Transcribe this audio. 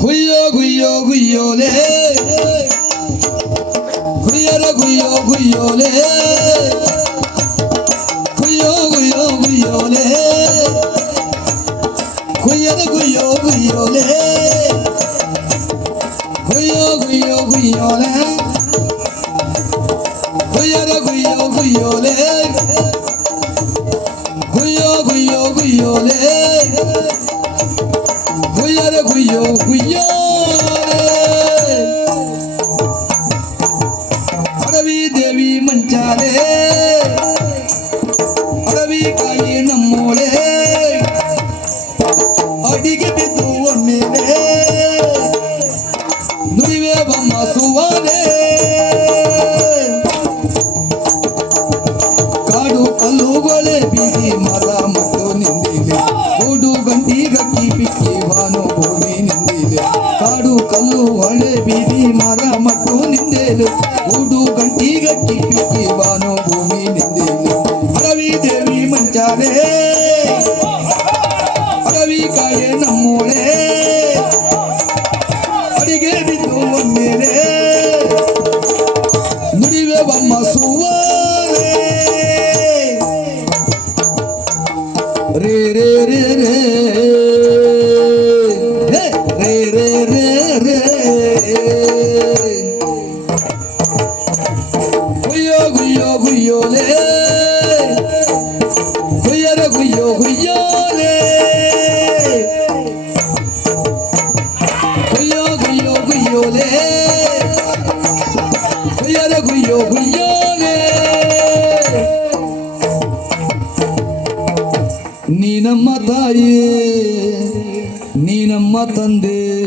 ঘুইও ঘুইও ঘুইও লে। ঘুইও রে ঘুইও ঘুইও লে। ঘুইও ঘুইও ঘুইও লে। ঘুইও রে ঘুইও ঘুইও লে। ঘুইও ঘুইও ঘুইও লে। ঘুইও রে ঘুইও ঘুইও লে। ঘুইও ঘুইও ঘুইও লে। গুইয়া রে গুইয়ো গুইয়া అడవి దేవి మంచాలే అడవి కాయి నమ్మోలే అడిగి బిద్దు మేలే నుడివే బొమ్మ సువాలే కాడు కల్లు గోలేబి ಕಲ್ಲು ಹೊಳೆ ಬೀದಿ ಮರ ಮತ್ತು ನಿಂದೇಲು. ಗೂಡು ಗಂಟಿ ಗಟ್ಟಿ ಬಿಕ್ಕಿ ಬಾನು ಭೂಮಿ ನಿಂದೇಲು. ಅರವಿ ದೇವಿ ಮಂಚಾರೆ. ಅರವಿ ಕಾಯೆ ನಮ್ಮೋಳೆ ಅಡಿಗೆ ಬಿದ್ದು ಒಂದೇರೆ ನುಡಿವೆ ಬಮ್ಮ ಸುವಾಲೆ. ರೇ ರೇ ರೇ ರೇ. ಗುಯ್ಯೋಲೆ ಗುಯ್ಯರ ಗುಯ್ಯೋ ಗುಯ್ಯೋಲೆ ಗುಯ್ಯೋ ಗುಯ್ಯೋ ಗುಯ್ಯೋಲೆ ಗುಯ್ಯರ ಗುಯ್ಯೋ ಗುಯ್ಯೋಲೆ ನೀ ನಮ್ಮ ತಾಯಿ ನೀ ನಮ್ಮ ತಂದೆ.